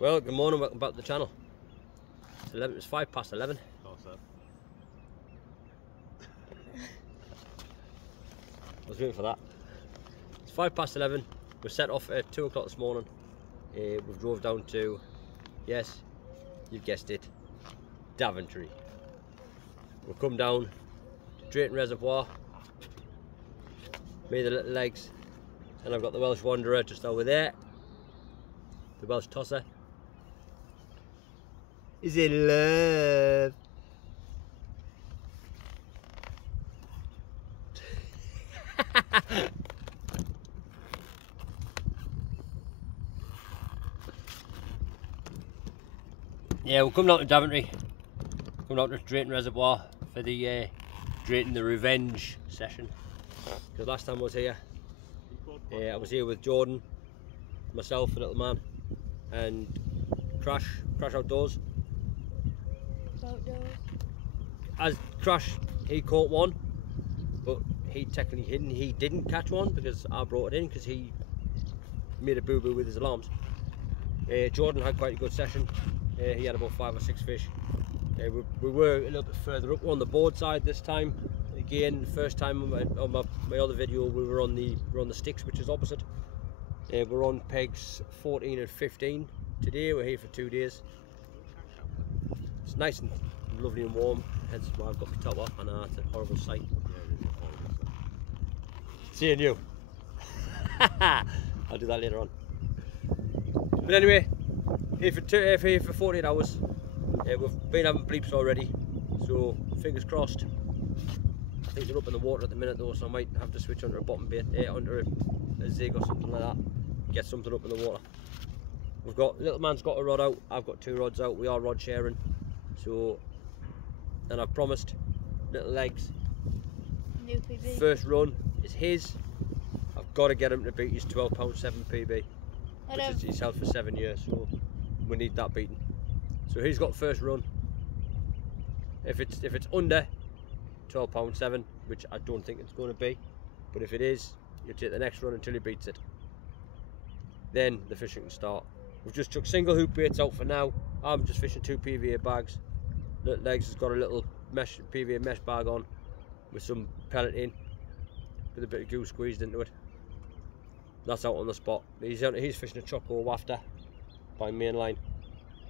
Well, good morning, welcome back to the channel. It's 5 past 11. Oh, sir. I was waiting for that. It's 5 past 11. We set off at 2 o'clock this morning. We've drove down to, yes, you've guessed it, Daventry. We'll come down to Drayton reservoir, made the little legs, and I've got the Welsh Wanderer just over there. The Welsh Tosser is in love. Yeah, we'll come down to Daventry, come down to Drayton reservoir for the Drayton the Revenge session. Because last time I was here, I was here with Jordan, myself, the little man, and Crash Outdoors. As Crash, he caught one, but he didn't catch one because I brought it in because he made a boo-boo with his alarms. Jordan had quite a good session. He had about 5 or 6 fish. We were a little bit further up. We're on the board side this time. Again, first time on my other video we were on the sticks, which is opposite. We're on pegs 14 and 15 today. We're here for 2 days. It's nice and lovely and warm, hence why I've got my top off. I know it's a horrible sight. Seeing you. I'll do that later on. But anyway, here for 48 hours. We've been having bleeps already, so fingers crossed. I think they're up in the water at the minute though, so I might have to switch under a bottom bait, under a zig or something like that. Get something up in the water. Little man's got a rod out, I've got 2 rods out. We are rod sharing, so, and I've promised little legs. New PB. First run is his. I've got to get him to beat his 12.7 PB, which is he's held for 7 years, so we need that beaten. So he's got first run. If it's under 12.7, which I don't think it's going to be, but if it is, you take the next run until he beats it. Then the fishing can start. We've just took single hoop baits out for now. I'm just fishing 2 PVA bags. Little Legs has got a little PVA mesh bag on with some pellet in, with a bit of goo squeezed into it. That's out on the spot. He's fishing a choco wafter by mainline,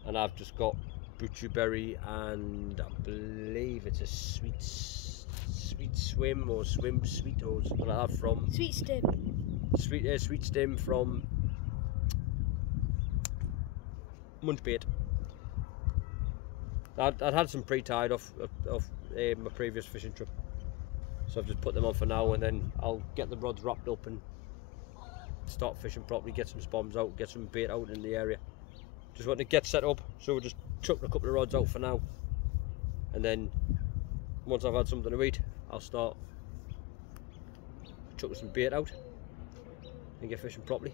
and I've just got butcher berry and I believe it's a sweet swim or swim sweet or something like that from Sweet stem. Sweet stem from Munchbait. I'd had some pre-tied off my previous fishing trip, so I've just put them on for now, and then I'll get the rods wrapped up and start fishing properly, get some spoms out, get some bait out in the area. Just want to get set up, so we're just chucking a couple of rods out for now, and then once I've had something to eat, I'll start chucking some bait out and get fishing properly.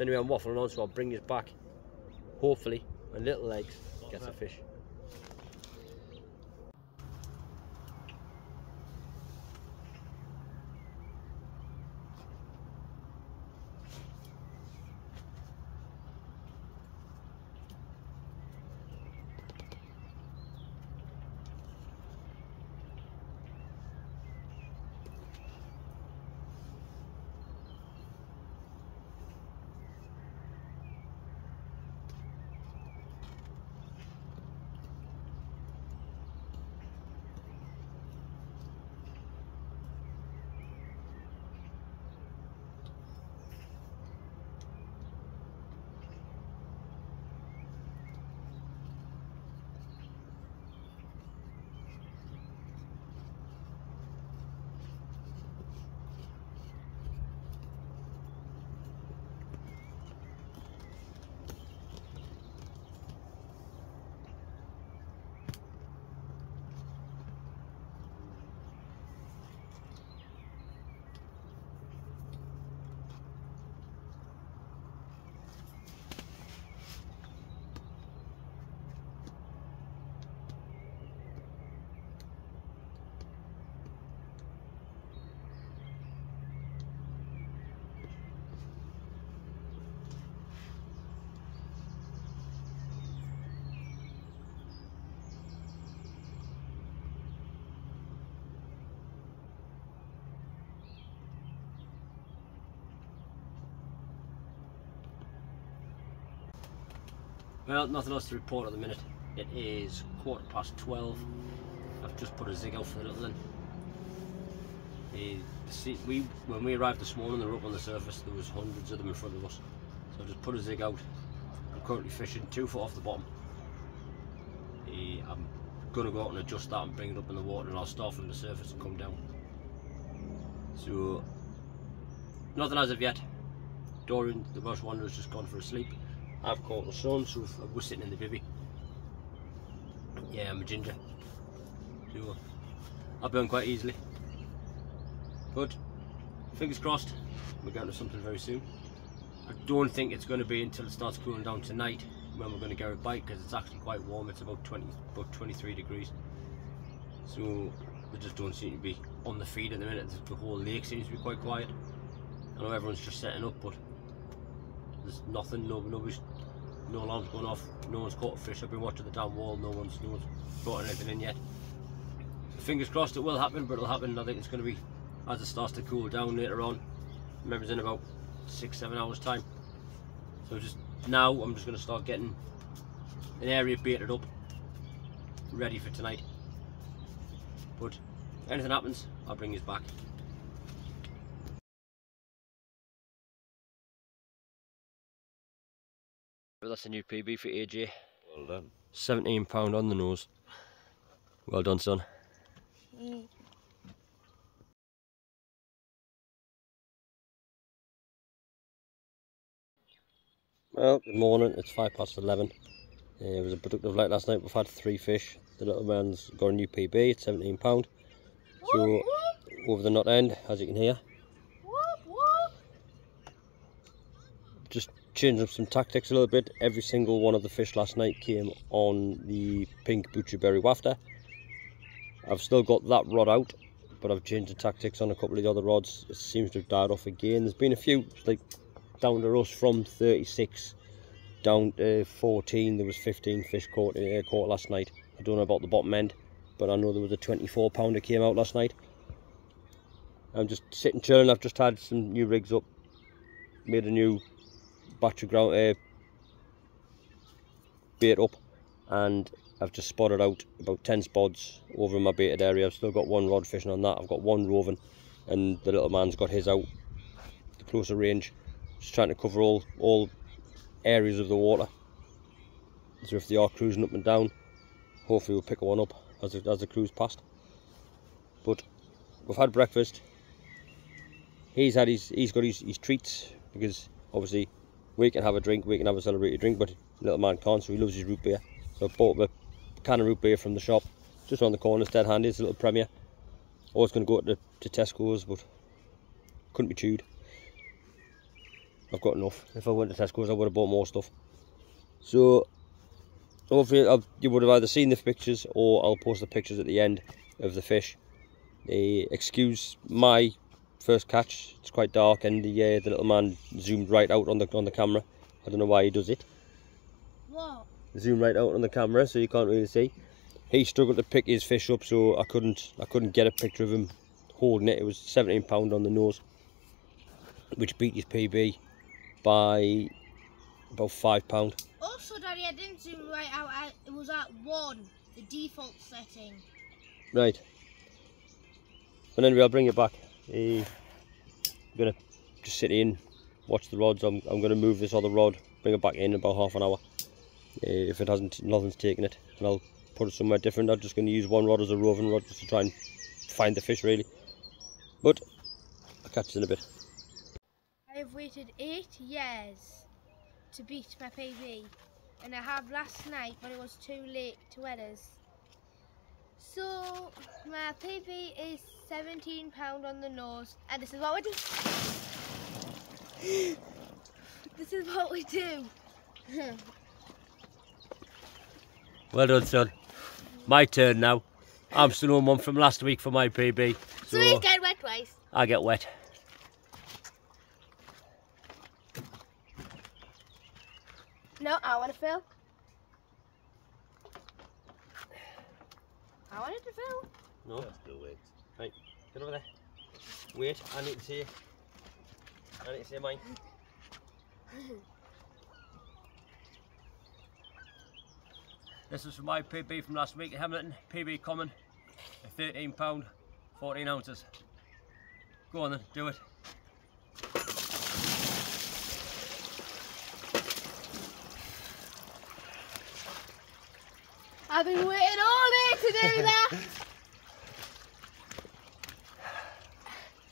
Anyway, I'm waffling on, so I'll bring this back, hopefully, when Little Legs gets a fish. Well, nothing else to report at the minute. It is 12:15. I've just put a zig out for the little one. When we arrived this morning, they were up on the surface. There was hundreds of them in front of us. So I've just put a zig out. I'm currently fishing 2 foot off the bottom. I'm going to go out and adjust that and bring it up in the water, and I'll start from the surface and come down. So, nothing as of yet. Dorian, the Welsh Wanderer's just gone for a sleep. I've caught the sun, so we're sitting in the bivvy. Yeah, I'm a ginger. So, I'll burn quite easily. But, fingers crossed, we're getting to something very soon. I don't think it's going to be until it starts cooling down tonight when we're going to get a bite, because it's actually quite warm. It's about 23 degrees. So, we just don't seem to be on the feed at the minute. The whole lake seems to be quite quiet. I know everyone's just setting up, but there's nothing, no alarms going off, no one's caught a fish. I've been watching the damn wall, no one's brought anything in yet. Fingers crossed it will happen, but it'll happen. I think it's going to be as it starts to cool down later on. Remember, it's in about 6-7 hours time. So just now I'm just going to start getting an area baited up, ready for tonight. But anything happens, I'll bring you back. That's a new PB for AJ. Well done. £17 on the nose. Well done, son. Well, good morning. It's 11:05. It was a productive night last night. We've had 3 fish. The little man's got a new PB. It's £17. So over the knot end, as you can hear. Just changing up some tactics a little bit. Every single one of the fish last night came on the pink butcherberry wafter. I've still got that rod out, but I've changed the tactics on a couple of the other rods. It seems to have died off again. There's been a few, like down to us from 36 down to 14. There was 15 fish caught last night. I don't know about the bottom end, but I know there was a 24 pounder came out last night. I'm just sitting chilling. I've just had some new rigs up, made a new batch of ground bait up, and I've just spotted out about 10 spods over in my baited area. I've still got 1 rod fishing on that. I've got 1 roving, and the little man's got his out the closer range, just trying to cover all areas of the water. So if they are cruising up and down, hopefully we'll pick one up as the cruise past. But we've had breakfast. He's got his treats, because obviously we can have a drink, we can have a celebratory drink, but little man can't, so he loves his root beer. So I bought a can of root beer from the shop, just around the corner. It's dead handy. It's a little Premier. I was going to go to Tesco's, but couldn't be chewed. I've got enough. If I went to Tesco's, I would have bought more stuff. So hopefully you would have either seen the pictures, or I'll post the pictures at the end of the fish. Excuse my first catch. It's quite dark, and the little man zoomed right out on the camera. I don't know why he does it. What? Zoom right out on the camera, so you can't really see. He struggled to pick his fish up, so I couldn't get a picture of him holding it. It was £17 on the nose, which beat his PB by about £5. Also, Daddy, I didn't zoom right out. It was at 1, the default setting. Right. But anyway, I'll bring it back. I'm gonna just sit in, watch the rods. I'm gonna move this other rod, bring it back in about half an hour. If nothing's taken it, and I'll put it somewhere different. I'm just going to use 1 rod as a roving rod, just to try and find the fish, really. But I'll catch you in a bit. I have waited 8 years to beat my PB, and I have last night, but it was too late to Wedders. So my PB is £17 on the nose, and this is what we do. This is what we do. Well done, son. My turn now. I'm still on 1 from last week for my PB. So he's getting wet twice. I get wet. No, I want to fill. I wanted to fill. No? Still wait. Right, get over there. Wait, I need to see it. I need to see mine. This is for my PB from last week at Hamilton, PB common, £13, 14 ounces. Go on then, do it. I've been waiting all day to do that.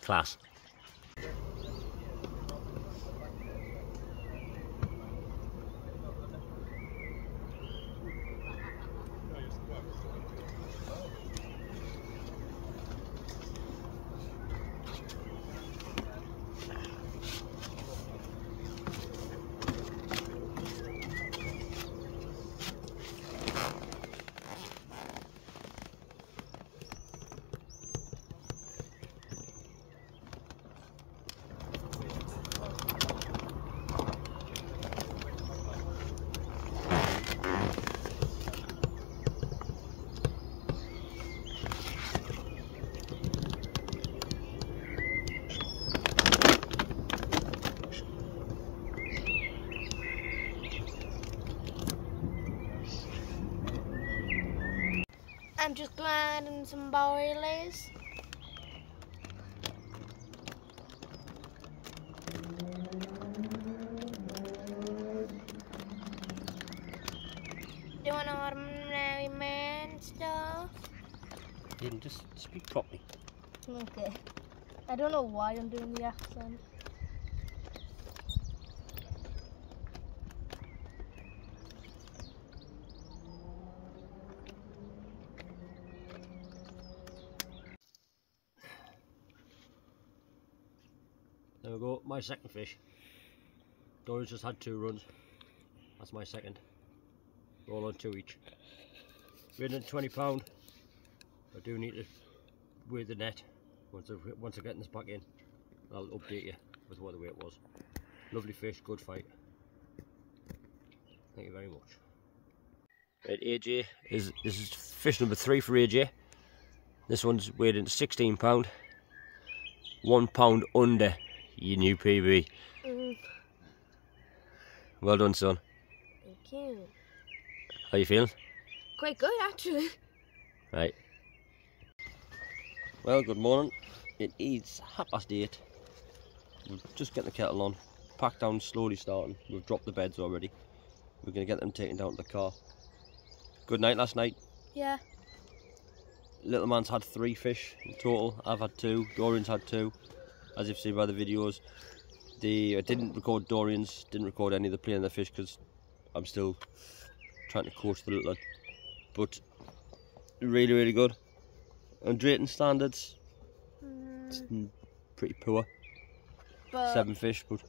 Class. I'm just grinding some boilies. Doing ordinary man stuff. You can just speak properly. Okay. I don't know why I'm doing the accent. There we go, my second fish. Dory's just had 2 runs. That's my second. We're all on 2 each. We're at £20. I do need to weigh the net once I get this back in. I'll update you with what the weight was. Lovely fish, good fight. Thank you very much. Right, AJ this is fish number 3 for AJ. This one's weighed in £16. £1 under your new PB. Well done, son. Thank you. How you feeling? Quite good, actually. Right. Well, good morning. It is 8:30. We're just getting the kettle on. Packed down, slowly starting. We've dropped the beds already. We're going to get them taken down to the car. Good night last night. Yeah. Little man's had 3 fish in total. I've had 2. Dorian's had 2. As you've seen by the videos. I didn't record Dorian's, didn't record any of the play of the fish because I'm still trying to coach the little lad. But really, really good. On Drayton standards, it's pretty poor. But 7 fish, but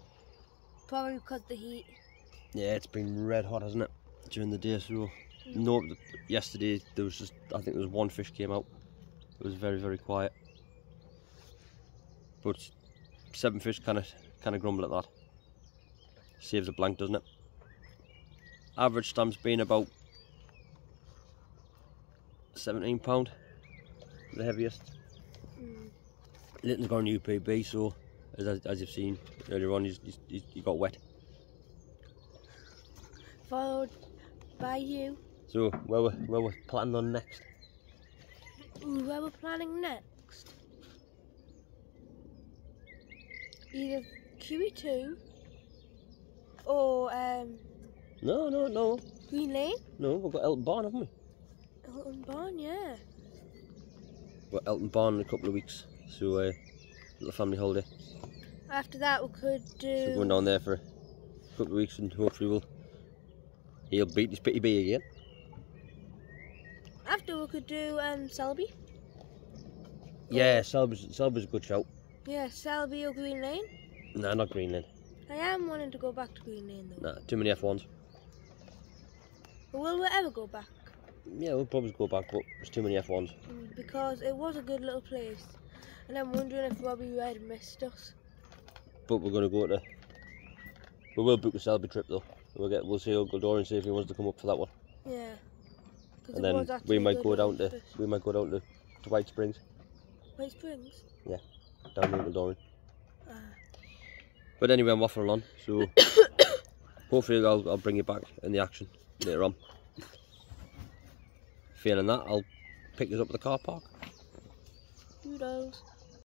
probably because the heat. yeah, it's been red hot, hasn't it, during the day. So no, yesterday there was just, I think there was 1 fish came out. It was very, very quiet. But 7 fish kind of grumble at that. Saves a blank, doesn't it? Average stamp's been about £17, the heaviest. Litton's got a new PB, so as you've seen earlier on, he got wet. Followed by you. So where we're planning on next? Where we're planning next? Either QE2 or No. Green Lane. No, we've got Elton Barn, haven't we? Elton Barn, yeah. We've got Elton Barn in a couple of weeks, so little family holiday. After that, we could do. So going down there for a couple of weeks, and hopefully he'll beat his PB again. After we could do Selby. Yeah, Selby's a good shout. Yeah, Selby or Green Lane. Nah, not Green Lane. I am wanting to go back to Green Lane though. Nah, too many F1s. But will we ever go back? Yeah, we'll probably go back, but there's too many F1s. Because it was a good little place, and I'm wondering if Robbie Red missed us. But we're going to go to. We will book a Selby trip though. We'll see Uncle Dorian, see if he wants to come up for that one. Yeah. And then we might go down to White Springs. White Springs. Yeah, down to Uncle Dorian. Ah. But anyway, I'm waffling on, so hopefully I'll bring you back in the action later on. Feeling that, I'll pick us up at the car park. Kudos.